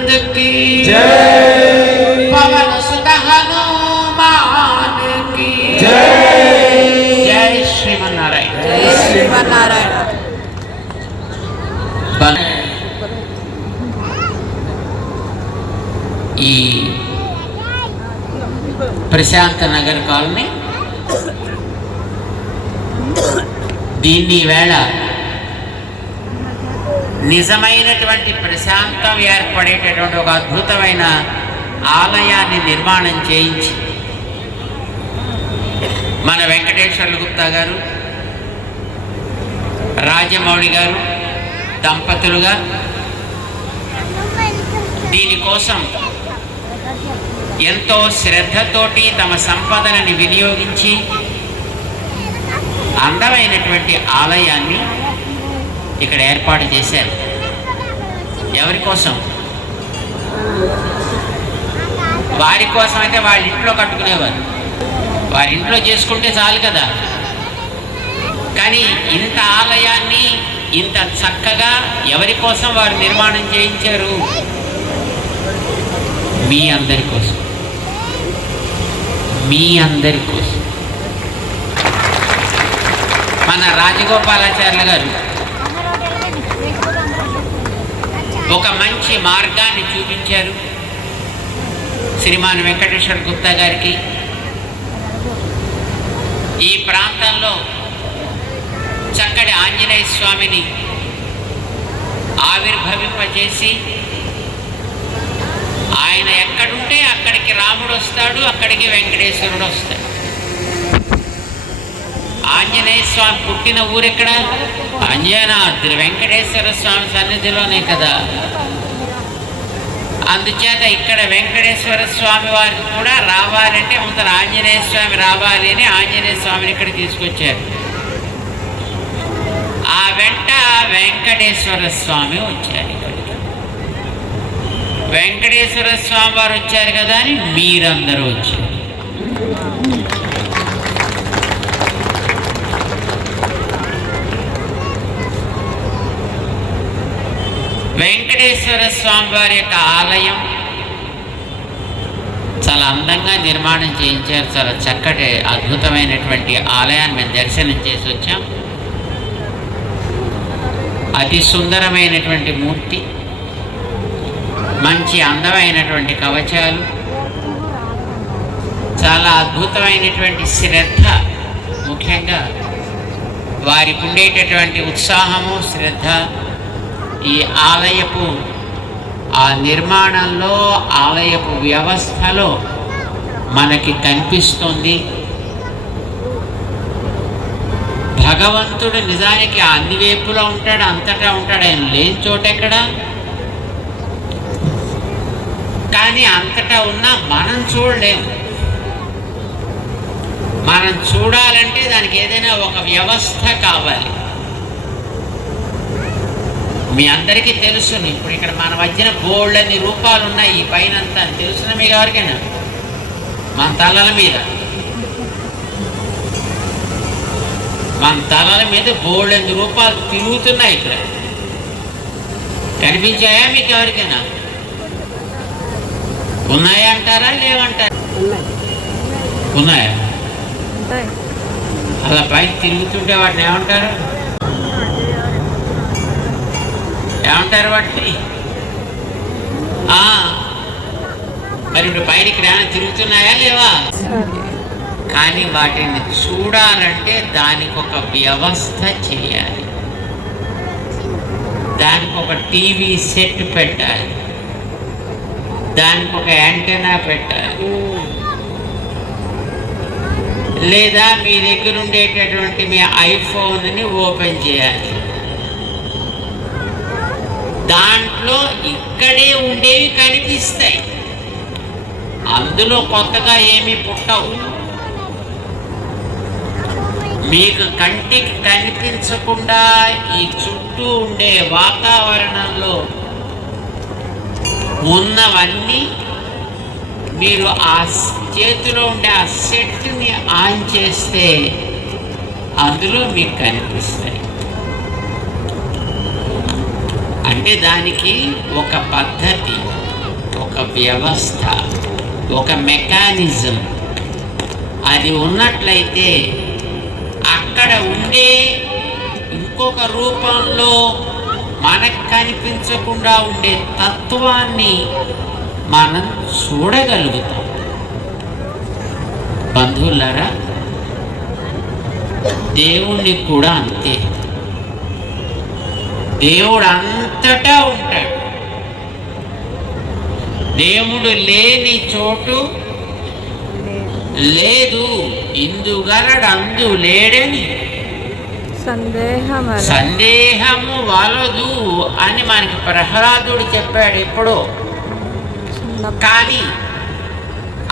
वृंद की पवन सुत हनुमान की जय श्रीमनारायण జయ శ్రీమన్నారాయణ బన్- ఈ ప్రశాంత నగర్ కాలనీ దీన్ని వేళ నిజమైనటువంటి ప్రశాంతం ఏర్పడేటటువంటి ఒక అద్భుతమైన ఆలయాన్ని నిర్మాణం చేయించి మన వెంకటేశ్వర్లు గుప్తా గారు రాజమౌళి గారు దంపతులుగా దీనికోసం ఎంతో శ్రద్ధతోటి తమ సంపదనని వినియోగించి అందమైనటువంటి ఆలయాన్ని ఇక్కడ ఏర్పాటు చేశారు. ఎవరి కోసం? వారి కోసం అయితే వాళ్ళ ఇంట్లో కట్టుకునేవారు. వారి ఇంట్లో చేసుకుంటే చాలు కదా. కానీ ఇంత ఆలయాన్ని ఇంత చక్కగా ఎవరి కోసం వారు నిర్మాణం చేయించారు? మీ అందరి కోసం. మీ అందరి కోసం. మన రాజగోపాలాచార్యులు గారు ఒక మంచి మార్గాన్ని చూపించారు శ్రీమాన్ వెంకటేశ్వర గుప్తా గారికి. ఈ ప్రాంతంలో చక్కటి ఆంజనేయ స్వామిని ఆవిర్భవింపజేసి ఆయన ఎక్కడుంటే అక్కడికి రాముడు వస్తాడు అక్కడికి వెంకటేశ్వరుడు వస్తాడు. ఆంజనేయ స్వామి పుట్టిన ఊరెక్కడ? అంజనాద్రి వెంకటేశ్వర స్వామి సన్నిధిలోనే కదా. అందుచేత ఇక్కడ వెంకటేశ్వర స్వామి వారికి కూడా రావాలంటే ముందర ఆంజనేయ స్వామి రావాలి అని ఆంజనేయ స్వామిని ఇక్కడ తీసుకొచ్చారు. ఆ వెంట వెంకటేశ్వర స్వామి వచ్చారు ఇక్కడికి వెంకటేశ్వర స్వామి వారు వచ్చారు కదా అని మీరందరూ వచ్చారు. వెంకటేశ్వర స్వామి వారి యొక్క ఆలయం చాలా అందంగా నిర్మాణం చేయించారు. చాలా చక్కటి అద్భుతమైనటువంటి ఆలయాన్ని మేము దర్శనం చేసి వచ్చాం. అతి సుందరమైనటువంటి మూర్తి మంచి అందమైనటువంటి కవచాలు చాలా అద్భుతమైనటువంటి శ్రద్ధ ముఖ్యంగా వారికి ఉండేటటువంటి ఉత్సాహము శ్రద్ధ ఈ ఆలయపు ఆ నిర్మాణంలో ఆలయపు వ్యవస్థలో మనకి కనిపిస్తుంది. భగవంతుడు నిజానికి అన్ని వైపులో ఉంటాడు అంతటా ఉంటాడు ఆయన లేని చోటెక్కడ కానీ అంతటా ఉన్నా మనం చూడలేము. మనం చూడాలంటే దానికి ఏదైనా ఒక వ్యవస్థ కావాలి. మీ అందరికీ తెలుసు ఇప్పుడు ఇక్కడ మన మధ్యన బోల్డ్ అన్ని రూపాలు ఉన్నాయి ఈ పైన అంతా తెలుసునా మీకు ఎవరికైనా? మన తలల మీద. మన తలల మీద బోల్డ్ అన్ని రూపాలు తిరుగుతున్నాయి ఇక్కడ. కనిపించాయా మీకు ఎవరికైనా? ఉన్నాయా అంటారా లేవంటారా? ఉన్నాయా. అలా పైన తిరుగుతుంటే వాటిని ఏమంటారు? ఏమంటారు వాటిని మరి ఇప్పుడు పైన ఇక్కడ ఏమైనా తిరుగుతున్నాయా లేవా? కానీ వాటిని చూడాలంటే దానికి ఒక వ్యవస్థ చేయాలి. దానికి ఒక టీవీ సెట్ పెట్టాలి. దానికి ఒక యాంటెనా పెట్టాలి. లేదా మీ దగ్గర ఉండేటటువంటి మీ ఐఫోన్ని ఓపెన్ చేయాలి. దాంట్లో ఇక్కడే ఉండేవి కనిపిస్తాయి. అందులో కొత్తగా ఏమీ పుట్టవు. మీకు కంటికి కనిపించకుండా ఈ చుట్టూ ఉండే వాతావరణంలో ఉన్నవన్నీ మీరు ఆ చేతిలో ఉండే ఆ సెట్ని ఆన్ చేస్తే అందులో మీకు కనిపిస్తాయి. అంటే దానికి ఒక పద్ధతి ఒక వ్యవస్థ ఒక మెకానిజం. అది ఉన్నట్లయితే అక్కడ ఉండే ఇంకొక రూపంలో మనకు కనిపించకుండా ఉండే తత్వాన్ని మనం చూడగలుగుతాం. బంధువులరా దేవుణ్ణి కూడా అంతే. దేవుడు అంతటా ఉంటాడు. దేవుడు లేని చోటు లేదు. ఇందుగలడు అందు లేడని సందేహం సందేహము వలదు అని మనకి ప్రహ్లాదుడు చెప్పాడు ఎప్పుడో. కానీ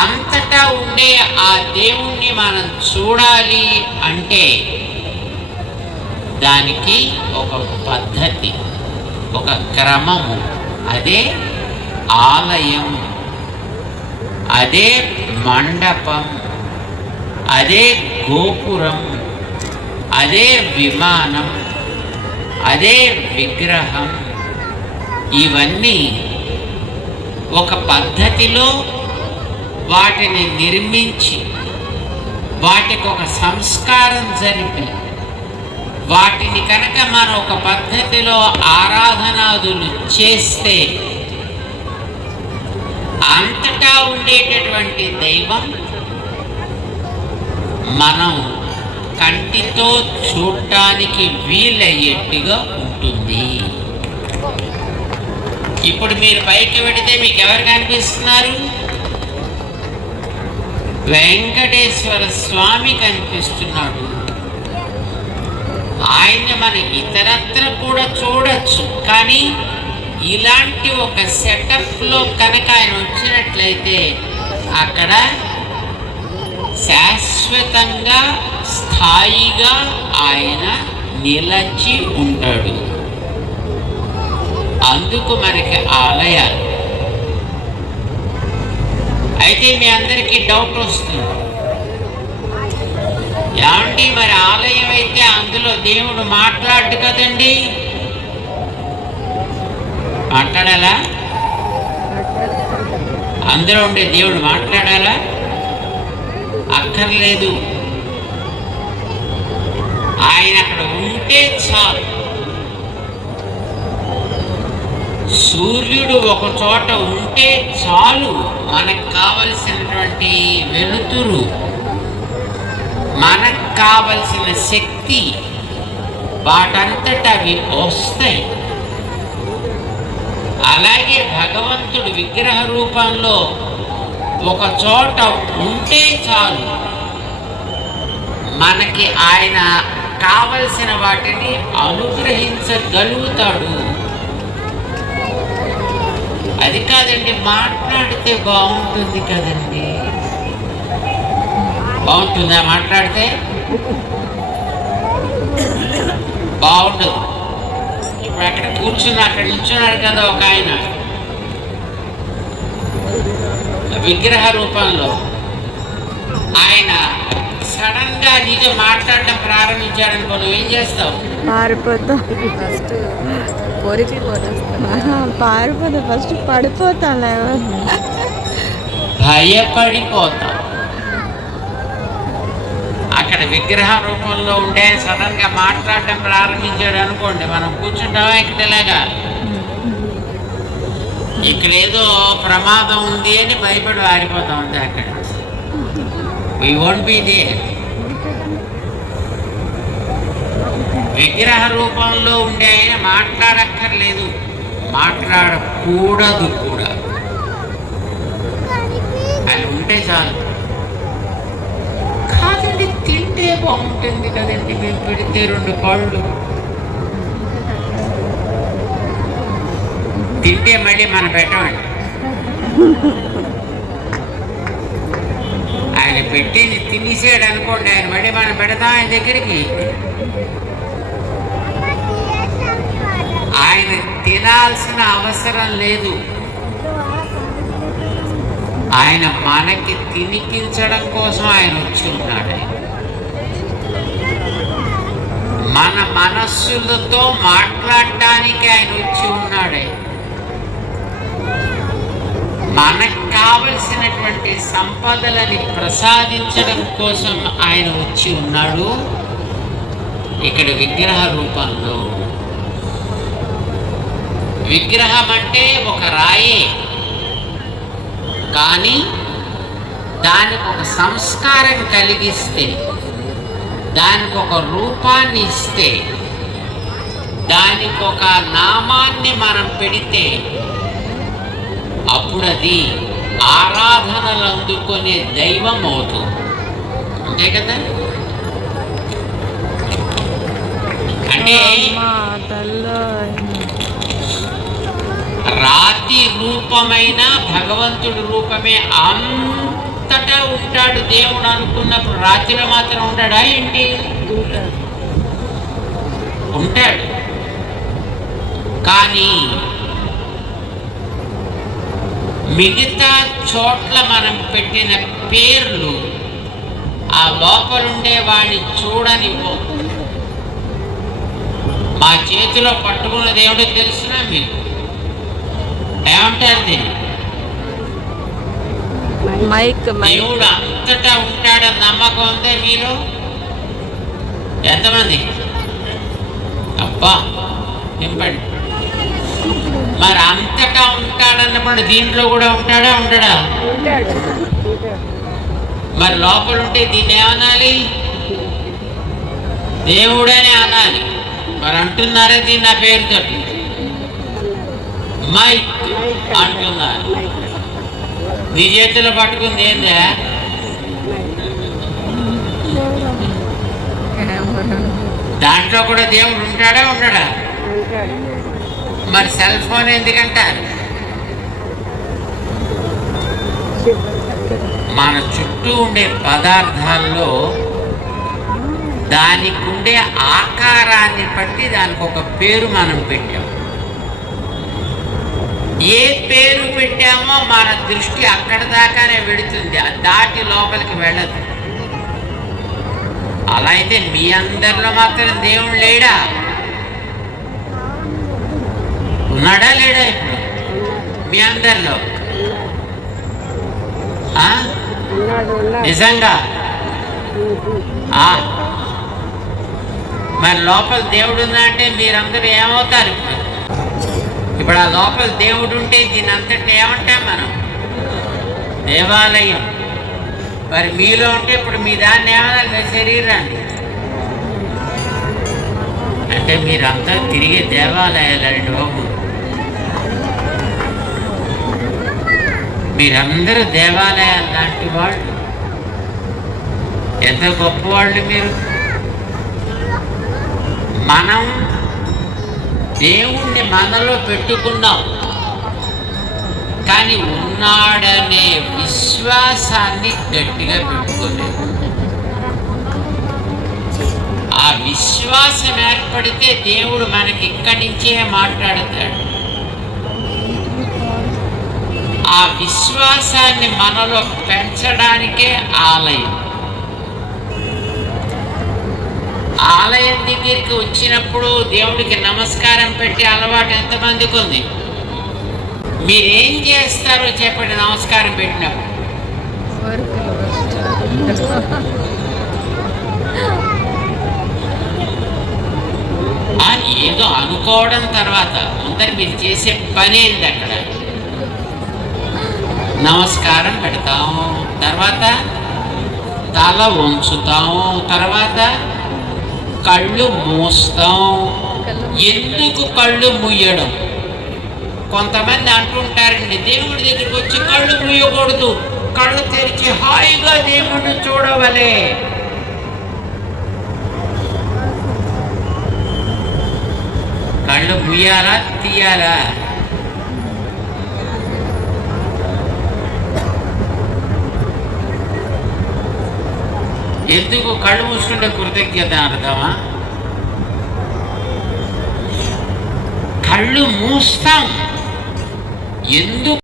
అంతటా ఉండే ఆ దేవుణ్ణి మనం చూడాలి అంటే దానికి ఒక పద్ధతి ఒక క్రమము. అదే ఆలయం అదే మండపం అదే గోపురం అదే విమానం అదే విగ్రహం. ఇవన్నీ ఒక పద్ధతిలో వాటిని నిర్మించి వాటికి ఒక సంస్కారం జరిపి వాటిని కనుక మనం ఒక పద్ధతిలో ఆరాధనాదులు చేస్తే అంతటా ఉండేటటువంటి దైవం మనం కంటితో చూడటానికి వీలయ్యేట్టుగా ఉంటుంది. ఇప్పుడు మీరు పైకి వెడితే మీకు ఎవరు కనిపిస్తున్నారు? వెంకటేశ్వర స్వామి కనిపిస్తున్నాడు. ఆయన్ని మన ఇతరత్ర కూడా చూడొచ్చు. కానీ ఇలాంటి ఒక సెటప్లో కనుక ఆయన వచ్చినట్లయితే అక్కడ శాశ్వతంగా స్థాయిగా ఆయన నిలచి ఉంటాడు. అందుకు మనకి ఆలయాలు. అయితే మీ అందరికీ డౌట్ వస్తుంది. ఏమండి మరి ఆలయం మాట్లాడు కదండి. మాట్లాడాలా? అందులో ఉండే దేవుడు మాట్లాడాలా? అక్కర్లేదు. ఆయన అక్కడ ఉంటే చాలు. సూర్యుడు ఒక చోట ఉంటే చాలు. మనకు కావలసినటువంటి వెలుతురు మనకు కావలసిన శక్తి వాటంతట అవి వస్తాయి. అలాగే భగవంతుడు విగ్రహ రూపంలో ఒక చోట ఉంటే చాలు. మనకి ఆయన కావలసిన వాటిని అనుగ్రహించగలుగుతాడు. అది కాదండి మాట్లాడితే బాగుంటుంది కదండి. బాగుంటుందా మాట్లాడితే? బాగుండదు ఇప్పుడు అక్కడ కూర్చుని అక్కడ నిల్చున్నాడు కదా ఒక ఆయన. విగ్రహ రూపంలో ఆయన సడన్గా నీతో మాట్లాడటం ప్రారంభించాడు అనుకో నువ్వు ఏం చేస్తావు? పారిపోతాం. ఫస్ట్ కోరికలు పారిపోతాం. ఫస్ట్ పడిపోతాం భయపడిపోతాం. అక్కడ విగ్రహ రూపంలో ఉండే సడన్గా మాట్లాడటం ప్రారంభించాడు అనుకోండి మనం కూర్చుంటామా ఇక్కడలాగా ఇక్కడ ఏదో ప్రమాదం ఉంది అని భయపడి వారిపోతాం అంతే అక్కడ. వీ వోంట్ బి దే విగ్రహ రూపంలో ఉండే ఆయన మాట్లాడక్కర్లేదు. మాట్లాడకూడదు కూడా. ఉంటే చాలు. కాదు బాగుంటుంది కదండి మేము పెడితే రెండు కాళ్ళు. తింటే మళ్ళీ మనం పెట్టమండి. ఆయన పెట్టింది తినేసాడు అనుకోండి ఆయన మళ్ళీ మనం పెడతాం ఆయన దగ్గరికి. ఆయన తినాల్సిన అవసరం లేదు. ఆయన మనకి తినికించడం కోసం ఆయన వచ్చి ఉన్నాడు. మన మనస్సులతో మాట్లాడటానికి ఆయన వచ్చి ఉన్నాడే. మనకు కావలసినటువంటి సంపదలని ప్రసాదించడం కోసం ఆయన వచ్చి ఉన్నాడు. ఇక్కడ విగ్రహ రూపంలో. విగ్రహం అంటే ఒక రాయే. కానీ దానికి ఒక సంస్కారం కలిగిస్తే దానికి ఒక రూపాన్ని ఇస్తే దానికి ఒక నామాన్ని మనం పెడితే అప్పుడు అది ఆరాధనలు అందుకునే దైవం అవుతుంది అంతే కదా? అంటే రాతి రూపమైన భగవంతుడి రూపమే అంతటా ఉంటాడు దేవుడు అనుకున్నప్పుడు రాతిలో మాత్రం ఉంటాడా ఏంటి? ఉంటాడు. కానీ మిగతా చోట్ల మనం పెట్టిన పేర్లు ఆ లోపలుండే వాడిని చూడనివ్వం. మా చేతిలో పట్టుకున్న దేవుడు తెలిసినా మీకు? ఏమంటారు దీన్ని? మైక్ దేవుడు అంతటా ఉంటాడని నమ్మకం ఉందే మీరు ఎంతమంది? అబ్బా నింపండి. మరి అంతటా ఉంటాడన్నప్పుడు దీంట్లో కూడా ఉంటాడా ఉండడా? మరి లోపల ఉంటే దీన్ని ఏమనాలి? దేవుడనే అనాలి. మరి అంటున్నారే దీన్ని నా పేరుతో. మైక్ అంటున్నారు. నీ చేతిలో పట్టుకుంది ఏందే? దాంట్లో కూడా దేవుడు ఉంటాడా ఉండడా? మరి సెల్ ఫోన్ ఎందుకంటారు? మన చుట్టూ ఉండే పదార్థాల్లో దానికి ఉండే ఆకారాన్ని బట్టి దానికి ఒక పేరు మనం పెట్టాం. ఏ పేరు పెట్టామో మన దృష్టి అక్కడ దాకానే వెడుతుంది. దాటి లోపలికి వెళ్ళదు. అలా అయితే మీ అందరిలో మాత్రం దేవుడు లేడా? ఉన్నాడా లేడా ఇప్పుడు? మీ అందరిలో? ఆ? నిజంగా? ఆ. మరి లోపల దేవుడు ఉందా అంటే మీరందరూ ఏమవుతారు ఇప్పుడు? ఇప్పుడు ఆ లోపల దేవుడు ఉంటే దీని అంతటి ఏమంటాం మనం? దేవాలయం. మరి మీలో ఉంటే ఇప్పుడు మీ దాన్ని ఏమన్నా మీ శరీరాన్ని. అంటే మీరంతా తిరిగే దేవాలయాలండి బాబు. మీరందరూ దేవాలయాలు లాంటి వాళ్ళు. ఎంత గొప్పవాళ్ళు మీరు? మనం దేవుణ్ణి మనలో పెట్టుకున్నాం. కానీ ఉన్నాడనే విశ్వాసాన్ని గట్టిగా పెట్టుకోలేదు. ఆ విశ్వాసం ఏర్పడితే దేవుడు మనకి ఇక్కడి నుంచే మాట్లాడతాడు. ఆ విశ్వాసాన్ని మనలో పెంచడానికే ఆలయం. ఆలయం దగ్గరికి వచ్చినప్పుడు దేవుడికి నమస్కారం పెట్టే అలవాటు ఎంతమందికి ఉంది? మీరేం చేస్తారో చెప్పండి నమస్కారం పెట్టినప్పుడు. అని ఏదో అనుకోవడం తర్వాత అందరు మీరు చేసే పని ఏంది అక్కడ? నమస్కారం పెడతాము తర్వాత తల వంచుతాము తర్వాత కళ్ళు మూస్తాం. ఎందుకు కళ్ళు ముయ్యడం కొంతమంది అంటుంటారండి దేవుడి దగ్గరికి వచ్చి కళ్ళు ముయ్యకూడదు కళ్ళు తెరిచి హాయిగా దేవుడిని చూడవలే. కళ్ళు ముయ్యాలా తీయాలా? ఎందుకు కళ్ళు మూసుకుంటే కృతజ్ఞత అర్థమా కళ్ళు మూస్తాం. ఎందుకు